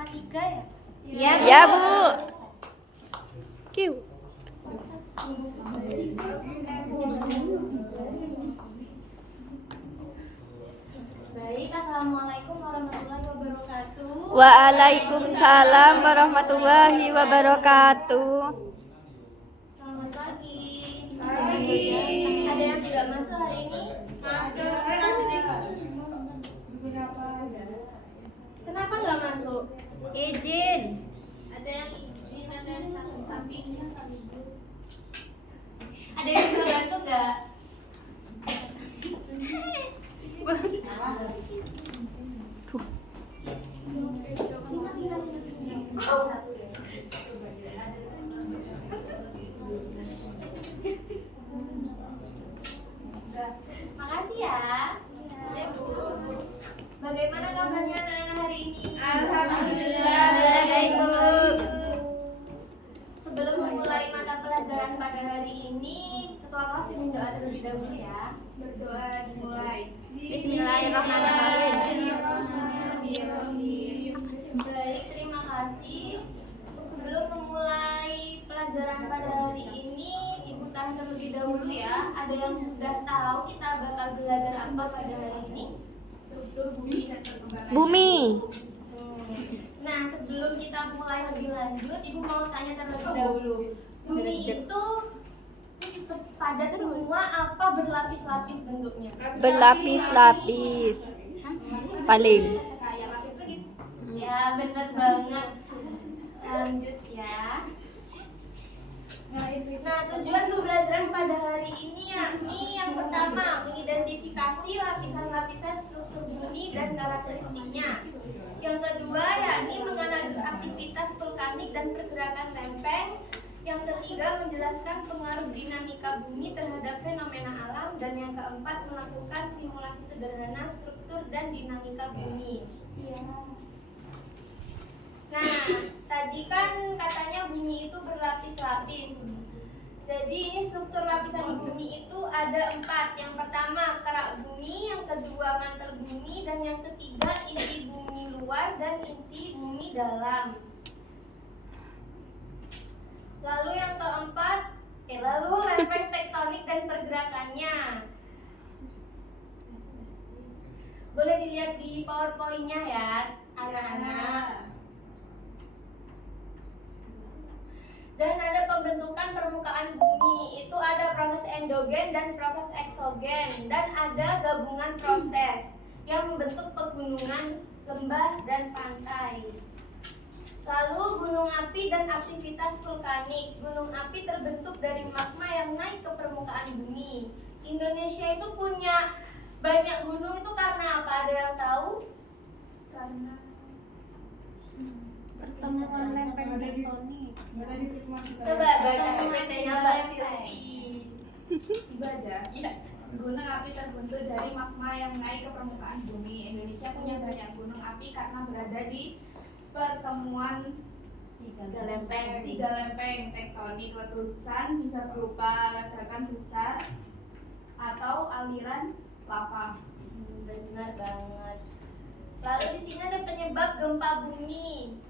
Matematika ya? Iya, Ya, Bu. Kiu. Baik, Assalamualaikum warahmatullahi wabarakatuh. Waalaikumsalam warahmatullahi wabarakatuh. Selamat pagi. Ada yang tidak masuk hari ini? Masuk. Kenapa nggak masuk? Izin. Ada yang izin, ada yang samping. Ada yang bisa bantu nggak? Makasih ya. Bagaimana kabarnya anak-anak hari ini? Alhamdulillah baik, Bu. Sebelum memulai mata pelajaran pada hari ini, ketua kelas pimpin doa terlebih dahulu ya. Berdoa dimulai. Baik, terima kasih. Sebelum memulai pelajaran pada hari ini, Ibu tahan terlebih dahulu ya. Ada yang sudah tahu kita bakal belajar apa pada hari ini? Struktur bumi dan perkembangan. Bumi. Nah, sebelum kita mulai lebih lanjut, Ibu mau tanya terlebih dahulu. Bumi itu padat semua apa berlapis-lapis bentuknya? Berlapis-lapis. Paling. Kayak lapis lagi. Ya, benar banget. Lanjut ya. Nah, tujuan pembelajaran pada hari ini yakni yang pertama, mengidentifikasi lapisan-lapisan struktur bumi dan karakteristiknya. Yang kedua yakni menganalisis aktivitas vulkanik dan pergerakan lempeng. Yang ketiga menjelaskan pengaruh dinamika bumi terhadap fenomena alam. Dan yang keempat melakukan simulasi sederhana struktur dan dinamika bumi. Nah, tadi kan katanya bumi itu berlapis-lapis. Jadi ini struktur lapisan bumi itu ada 4. Yang pertama kerak bumi, yang kedua mantel bumi, dan yang ketiga inti bumi luar dan inti bumi dalam. Lalu yang keempat, lalu lempeng tektonik dan pergerakannya. Boleh dilihat di PowerPoint-nya ya, anak-anak. Dan ada pembentukan permukaan bumi, itu ada proses endogen dan proses eksogen, dan ada gabungan proses yang membentuk pegunungan, lembah, dan pantai. Lalu gunung api dan aktivitas vulkanik. Gunung api terbentuk dari magma yang naik ke permukaan bumi. Indonesia itu punya banyak gunung itu karena apa? Ada yang tahu? Karena Pertemuan lempeng tektonik. coba baca PPT-nya Mbak Silvi. Dibaca. Iya. Gunung api terbentuk dari magma yang naik ke permukaan bumi. Indonesia punya banyak gunung api karena berada di pertemuan Tiga lempeng. tiga lempeng tektonik. Letusan bisa berupa ledakan besar atau aliran lava. Benar banget. Lalu di sini ada penyebab gempa bumi.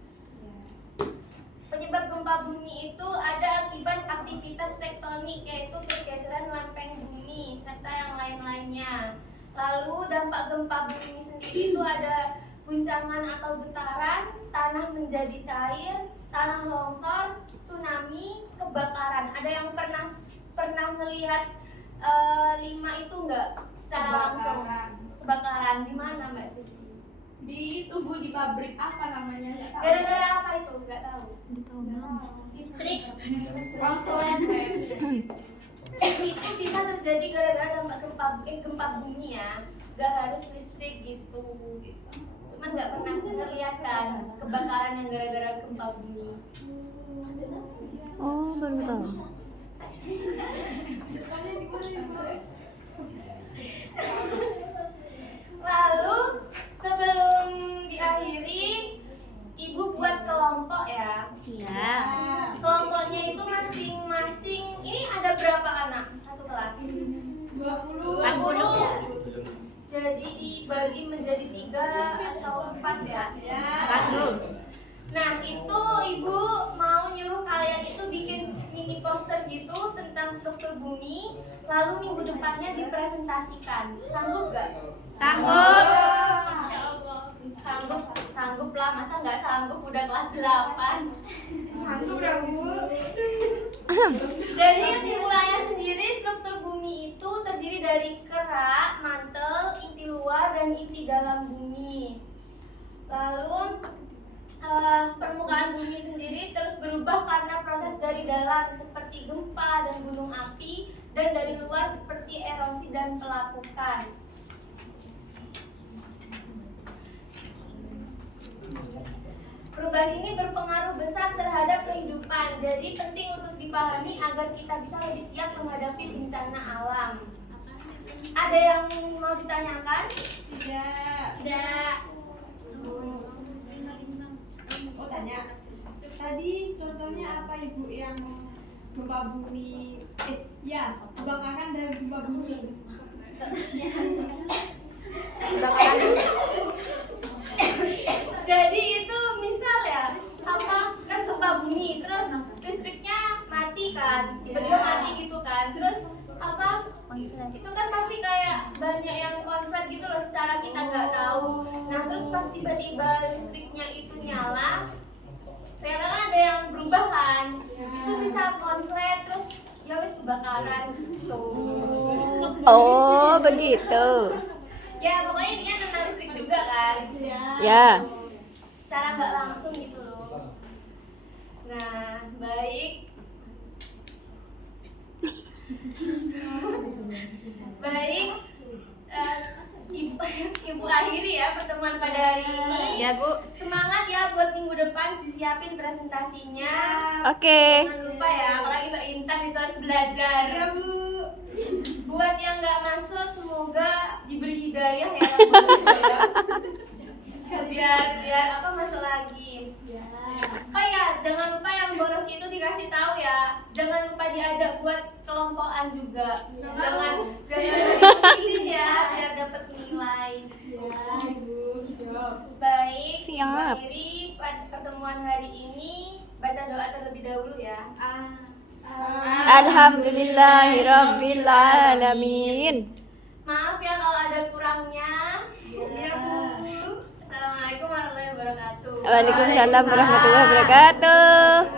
Penyebab gempa bumi itu ada akibat aktivitas tektonik, yaitu pergeseran lempeng bumi serta yang lain-lainnya. Lalu dampak gempa bumi sendiri itu ada guncangan atau getaran, tanah menjadi cair, tanah longsor, tsunami, kebakaran. Ada yang pernah melihat 5 itu enggak secara langsung? Kebakaran di mana Mbak Siti? Di tubuh di pabrik apa namanya? Nggak tahu. Gara-gara apa itu? Enggak tahu. Listrik. Itu bisa terjadi gara-gara dampak gempa bumi ya. Gak harus listrik gitu. Cuman nggak pernah lihat kan kebakaran yang gara-gara gempa bumi. Oh, baru tahu. Lalu sebelum diakhiri, Ibu buat kelompok ya. Iya. Kelompoknya itu masing-masing. Ini ada berapa anak satu kelas? 20. 20. Jadi dibagi menjadi 3 atau 4 ya. 40. bumi, lalu minggu depannya dipresentasikan. Sanggup gak? Sanggup. Sanggup lah, masa nggak sanggup udah kelas 8. Sanggup dah, Bu. Jadi kesimpulannya sendiri, struktur bumi itu terdiri dari kerak, mantel, inti luar, dan inti dalam bumi. Lalu permukaan bumi sendiri terus berubah karena proses dari dalam seperti gempa dan gunung api, dan dari luar seperti erosi dan pelapukan. Perubahan ini berpengaruh besar terhadap kehidupan, jadi penting untuk dipahami agar kita bisa lebih siap menghadapi bencana alam. Ada yang mau ditanyakan? Tidak. Oh, tanya. Tadi contohnya apa Ibu yang gempa bumi? Kebakaran dari gempa bumi. Jadi itu misal ya, apa kan gempa bumi, terus listriknya mati kan, tiba-tiba mati gitu kan, terus apa? Itu kan pasti kayak banyak yang konslet gitu loh, secara kita nggak tahu. Nah terus pas tiba-tiba listriknya itu nyala, ternyata kan ada yang berubah kan, itu bisa konslet terus ya wis kebakaran gitu. Oh, begitu. Ya pokoknya dia tentang listrik juga kan. Ya. Secara nggak langsung gitu loh. Nah, baik. Baik, Ibu akhiri ya pertemuan pada hari ini. Ya, Bu. Semangat ya buat minggu depan, disiapin presentasinya. Oke. Jangan lupa ya, apalagi Mbak Intan itu harus belajar. Buat yang nggak masuk, semoga diberi hidayah ya. biar apa masuk lagi. Oh ya, jangan lupa yang boros itu dikasih tahu ya. Jangan lupa diajak buat kelompokan juga. Jangan diikutin ya biar dapat nilai. Baik, Siap. akhiri pertemuan hari ini, baca doa terlebih dahulu ya. Alhamdulillahirabbil alamin. Maaf ya kalau ada kurangnya. Assalamualaikum warahmatullahi wabarakatuh. Waalaikumsalam warahmatullahi wabarakatuh.